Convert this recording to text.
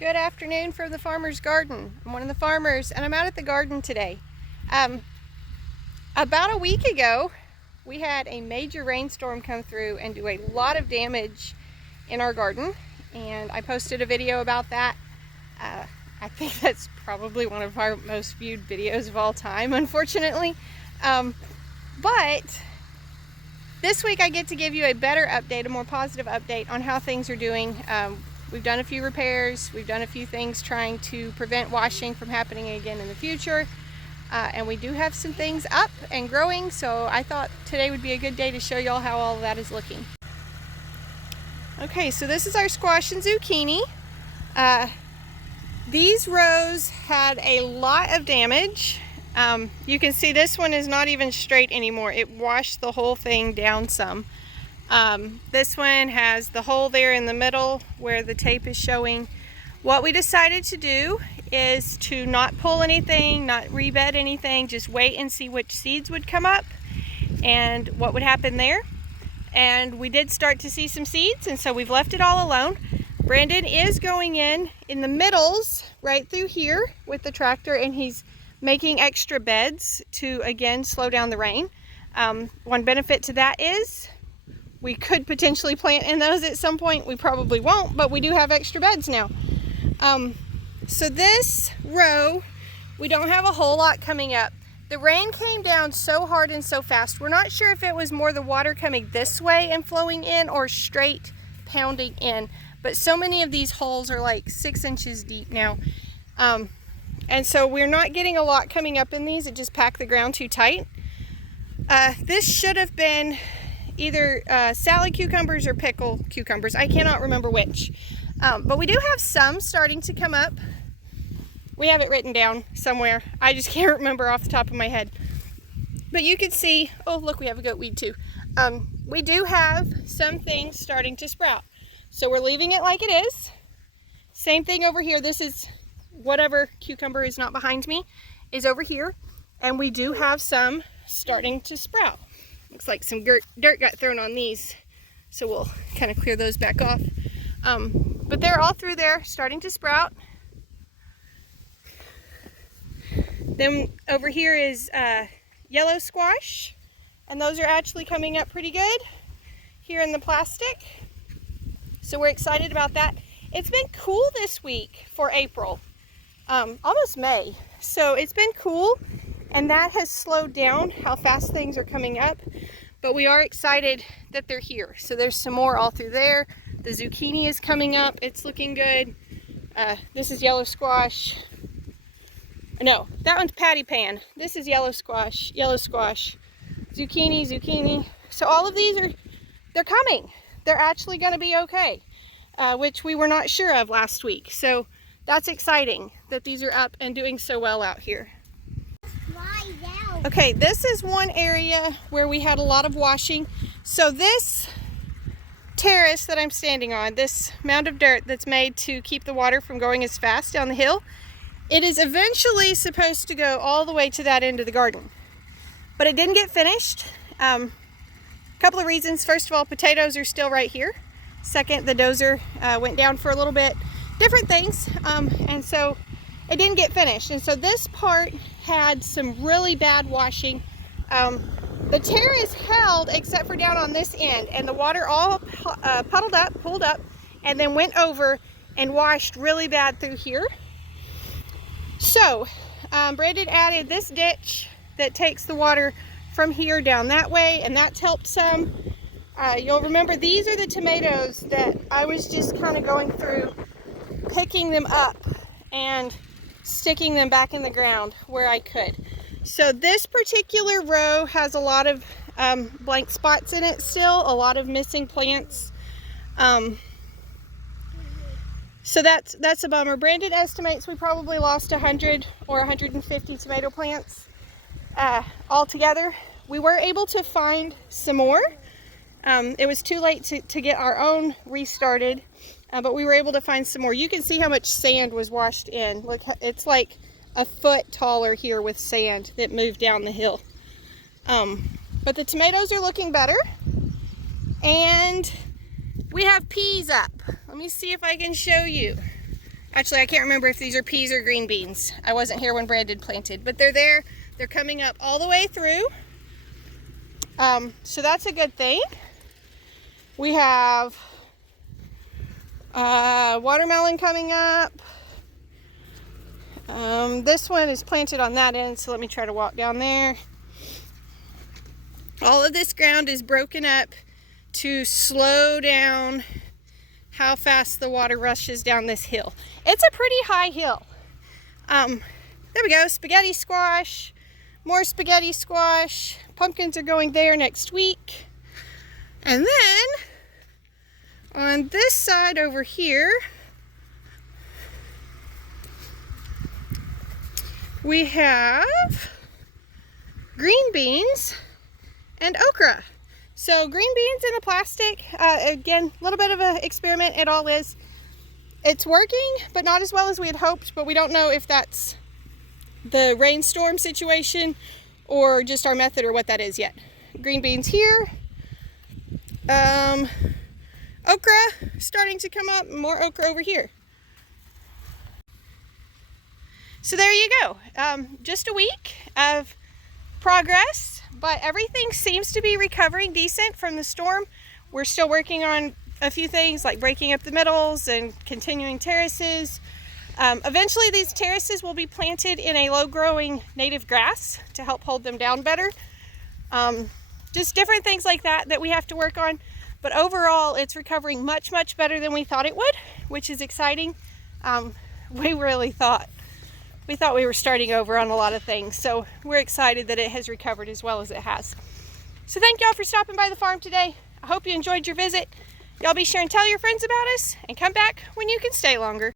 Good afternoon from the farmer's garden. I'm one of the farmers and I'm out at the garden today. About a week ago, we had a major rainstorm come through and do a lot of damage in our garden, and I posted a video about that. I think that's probably one of our most viewed videos of all time, unfortunately. But this week I get to give you a better update, a more positive update on how things are doing. We've done a few repairs, we've done a few things trying to prevent washing from happening again in the future. And we do have some things up and growing, so I thought today would be a good day to show y'all how all of that is looking. Okay, so this is our squash and zucchini. These rows had a lot of damage. You can see this one is not even straight anymore. It washed the whole thing down some. This one has the hole there in the middle where the tape is showing. What we decided to do is to not pull anything, not rebed anything, just wait and see which seeds would come up and what would happen there. And we did start to see some seeds, and so we've left it all alone. Brandon is going in the middles right through here with the tractor, and he's making extra beds to again slow down the rain. One benefit to that is we could potentially plant in those at some point. We probably won't, but we do have extra beds now. So this row, we don't have a whole lot coming up. The rain came down so hard and so fast. We're not sure if it was more the water coming this way and flowing in or straight pounding in, but so many of these holes are like 6 inches deep now. And so we're not getting a lot coming up in these. It just packed the ground too tight. This should have been either salad cucumbers or pickle cucumbers. I cannot remember which. But we do have some starting to come up. We have it written down somewhere. I just can't remember off the top of my head. But you can see, oh look, we have a goat weed too. We do have some things starting to sprout. So we're leaving it like it is. Same thing over here. This is whatever cucumber is not behind me is over here. And we do have some starting to sprout. Looks like some dirt got thrown on these. So we'll kind of clear those back off. But they're all through there starting to sprout. Then over here is yellow squash, and those are actually coming up pretty good here in the plastic. So we're excited about that. It's been cool this week for April, almost May. So it's been cool, and that has slowed down how fast things are coming up. But we are excited that they're here. So there's some more all through there. The zucchini is coming up. It's looking good. This is yellow squash. No, that one's patty pan. This is yellow squash, zucchini, zucchini. So all of these they're coming. They're actually going to be okay, which we were not sure of last week. So that's exciting that these are up and doing so well out here. Okay, this is one area where we had a lot of washing. So this terrace that I'm standing on, this mound of dirt that's made to keep the water from going as fast down the hill, it is eventually supposed to go all the way to that end of the garden. But it didn't get finished. Couple of reasons. First of all, potatoes are still right here. Second, the dozer went down for a little bit. Different things. And so it didn't get finished. And so this part had some really bad washing. The terrace held except for down on this end, and the water all pulled up, and then went over and washed really bad through here. So Brandon added this ditch that takes the water from here down that way, and that's helped some. You'll remember these are the tomatoes that I was just kind of going through, picking them up and sticking them back in the ground where I could. So this particular row has a lot of blank spots in it still, a lot of missing plants. So that's a bummer. Brandon estimates we probably lost 100 or 150 tomato plants altogether. We were able to find some more. It was too late to get our own restarted, but we were able to find some more. You can see how much sand was washed in. Look, it's like a foot taller here with sand that moved down the hill. But the tomatoes are looking better, and we have peas up. Let me see if I can show you. Actually, I can't remember if these are peas or green beans. I wasn't here when Brandon planted, but they're there. They're coming up all the way through. So that's a good thing. We have watermelon coming up. This one is planted on that end, so let me try to walk down there. All of this ground is broken up to slow down how fast the water rushes down this hill. It's a pretty high hill. There we go, spaghetti squash, more spaghetti squash. Pumpkins are going there next week. And then on this side over here, we have green beans and okra. So green beans in the plastic, again, a little bit of an experiment, it all is. It's working, but not as well as we had hoped, but we don't know if that's the rainstorm situation or just our method or what that is yet. Green beans here. Okra starting to come up, more okra over here. So there you go. Just a week of progress, but everything seems to be recovering decent from the storm. We're still working on a few things like breaking up the middles and continuing terraces. Eventually these terraces will be planted in a low-growing native grass to help hold them down better. Just different things like that we have to work on. But overall, it's recovering much, much better than we thought it would, which is exciting. We thought we were starting over on a lot of things. So we're excited that it has recovered as well as it has. So thank y'all for stopping by the farm today. I hope you enjoyed your visit. Y'all be sure and tell your friends about us and come back when you can stay longer.